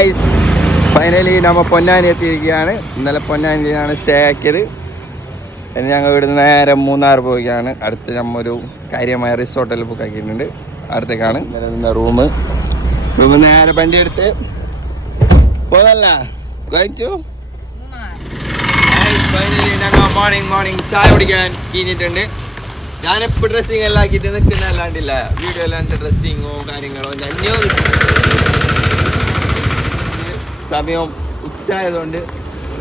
Guys, finally നമ്മൾ പൊന്നാനി എത്തിയിരിക്കുകയാണ്. ഇന്നലെ പൊന്നാനിയിലാണ് സ്റ്റേ ആക്കിയത്. ഇനി ഞങ്ങൾ ഇവിടുന്ന് നേരെ മൂന്നാർ പോവുകയാണ്. അടുത്ത് നമ്മൊരു കാര്യമായ റിസോർട്ടിൽ ബുക്ക് ആക്കിയിട്ടുണ്ട്. അടുത്തേക്കാണ് ഇന്നലെ നിന്ന റൂം നേരെ വണ്ടി എടുത്ത് പോകല്ല. ഫൈനലി ഞങ്ങൾ മോർണിംഗ് ചായ കുടിക്കാൻ കഴിഞ്ഞിട്ടുണ്ട്. ഞാനെപ്പോൾ ഡ്രസ്സിങ് എല്ലാം ആക്കിയിട്ട് നിൽക്കുന്ന അല്ലാണ്ടില്ല. വീഡിയോ എല്ലാം ഡ്രസ്സിങ്ങോ കാര്യങ്ങളോ അന്യോ സമയം ഉച്ചയായതുകൊണ്ട്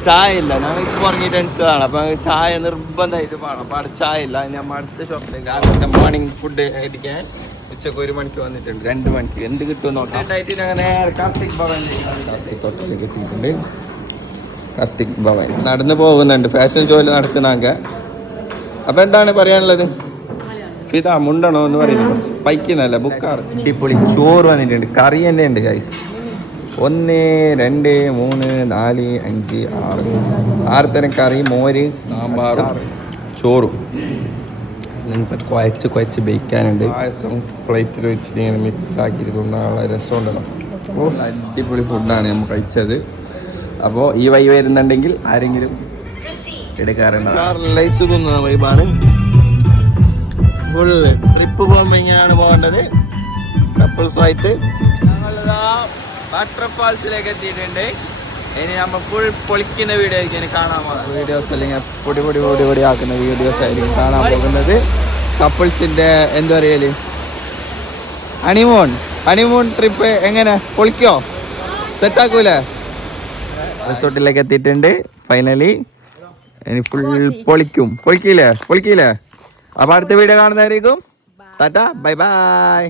ചായ ഇല്ല. ഞങ്ങൾ ഇപ്പോൾ ഉറങ്ങിയിട്ട് എണിച്ചതാണ്. അപ്പം ചായ നിർബന്ധമായിട്ട് വേണം. അപ്പോൾ അവിടെ ചായ ഇല്ല. നമ്മൾ അടുത്ത ഷോപ്പിലേക്ക് അടുത്ത മോർണിംഗ് ഫുഡ് അടിക്കാൻ ഉച്ചക്ക് 1 മണിക്ക് വന്നിട്ടുണ്ട്. 2 മണിക്ക് എന്ത് കിട്ടുമെന്ന് നോക്കാം. ആയിട്ട് ഞങ്ങൾ നേരെ കാർത്തിക് ഹോട്ടലിലേക്ക് എത്തിയിട്ടുണ്ട്. കാർത്തിക് ഭവൻ നടന്നു പോകുന്നുണ്ട്. ഫാഷൻ ഷോയിൽ നടക്കുന്നാങ്ക. അപ്പം എന്താണ് പറയാനുള്ളത്? ഇതാ മുണ്ടണോ എന്ന് പറയുന്നത് കുറച്ച് പൈക്കുന്നല്ല ബുക്കാർ. അടിപൊളി ചോറ് വന്നിട്ടുണ്ട്. കറി തന്നെ ഉണ്ട് ഗൈസ്. 1 2 3 4 5 6 തരം കറി, മോര്, സാമ്പാറും ചോറും. നിങ്ങൾക്ക് കുഴച്ച് ബേക്കാനുണ്ട്. പായസം പ്ലേറ്റിൽ വെച്ചിട്ട് ഇങ്ങനെ മിക്സ് ആക്കിയിട്ട് തിന്നാനുള്ള രസമുണ്ടല്ലോ. അപ്പോൾ അടിപൊളി ഫുഡാണ് നമ്മൾ കഴിച്ചത്. അപ്പോൾ ഈ വൈ വരുന്നുണ്ടെങ്കിൽ ആരെങ്കിലും എടുക്കാറുണ്ട്. ലൈസ് തിന്നുന്ന വൈബാണ്. ഫുള്ള് ട്രിപ്പ് പോകുമ്പോൾ ഇങ്ങനെയാണ് പോകേണ്ടത്. കപ്പിൾസായിട്ട് ഞങ്ങളിതാ വാട്ടർഫാൾസിലേക്ക് എത്തിയിട്ടുണ്ട്. ഇനി നമ്മൾ ഫുൾ പൊളിക്കുന്ന വീഡിയോ ആയിരിക്കും ഇനി കാണാൻ പോകുന്നത്. വീഡിയോസ് അല്ലെങ്കിൽ പൊടി ആക്കുന്ന വീഡിയോസ് ആയിരിക്കും കാണാൻ പോകുന്നത്. കപ്പിൾസിൻ്റെ എന്താ പറയല്, ഹണിമൂൺ ട്രിപ്പ് എങ്ങനെ പൊളിക്കോ? സെറ്റാക്കൂലേ? റിസോർട്ടിലേക്ക് എത്തിയിട്ടുണ്ട് ഫൈനലി. ഇനി ഫുൾ പൊളിക്കില്ലേ? അപ്പോൾ അടുത്ത വീഡിയോ കാണുന്നതായിരിക്കും. ടാറ്റാ, ബൈ ബൈ.